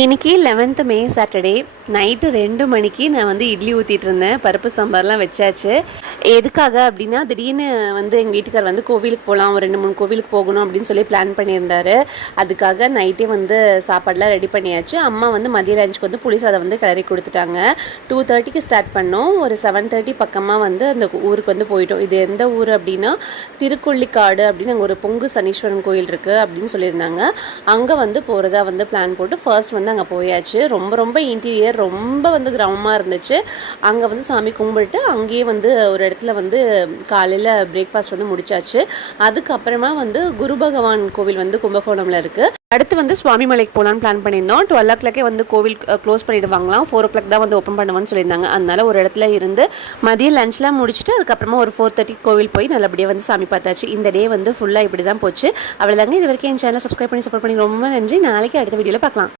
இன்னைக்கு 11th மே Saturday night 2 மணிக்கு நான் வந்து இட்லி ஊற்றிட்டு இருந்தேன். பருப்பு சாம்பார்லாம் வச்சாச்சு. எதுக்காக அப்படின்னா, திடீர்னு வந்து எங்கள் வீட்டுக்கார் வந்து கோவிலுக்கு போகலாம், ஒரு 2-3 கோவிலுக்கு போகணும் அப்படின்னு சொல்லி பிளான் பண்ணியிருந்தாரு. அதுக்காக நைட்டே வந்து சாப்பாடெலாம் ரெடி பண்ணியாச்சு. அம்மா வந்து மதிய லஞ்சுக்கு வந்து புளி சாதம் வந்து கிளறி கொடுத்துட்டாங்க. 2:30க்கு ஸ்டார்ட் பண்ணோம். ஒரு 7:30 பக்கமாக வந்து அந்த ஊருக்கு வந்து போயிட்டோம். இது எந்த ஊர் அப்படின்னா, திருக்கொள்ளிக்காடு அப்படின்னு அங்கே ஒரு பொங்கு சனீஸ்வரன் கோயில் இருக்குது அப்படின்னு சொல்லியிருந்தாங்க. அங்கே வந்து போகிறதா வந்து பிளான் போட்டு ஃபர்ஸ்ட் வந்து அங்கே போயாச்சு. ரொம்ப இன்டீரியர் ரொம்ப வந்து கிராமமாக இருந்துச்சு. அங்கே வந்து சாமி கும்பிட்டு அங்கேயே வந்து ஒரு இடத்துல வந்து காலையில் பிரேக்ஃபாஸ்ட் வந்து முடிச்சாச்சு. அதுக்கப்புறமா வந்து குரு பகவான் கோவில் வந்து கும்பகோணமில் இருக்குது. அடுத்து வந்து சுவாமி மலைக்கு போகலான்னு பிளான் பண்ணியிருந்தோம். 12 o'clock வந்து கோவில் க்ளோஸ் பண்ணிடுவாங்களாம். 4 o'clock தான் வந்து ஓப்பன் பண்ணுவான்னு சொல்லியிருந்தாங்க. அதனால ஒரு இடத்துல இருந்து மதியம் லஞ்ச்லாம் முடிச்சுட்டு அதுக்கப்புறமா ஒரு 4:30 கோவில் போய் நல்லபடியாக வந்து சாமி பார்த்தாச்சு. இந்த டே வந்து ஃபுல்லாக இப்படி தான் போச்சு. அவ்வளோதாங்க. இது வரைக்கும் என் சேனலை சப்ஸ்கிரைப் பண்ணி சப்போர்ட் பண்ணி ரொம்ப நன்றி. நாளைக்கு அடுத்த வீடியோவில் பார்க்கலாம்.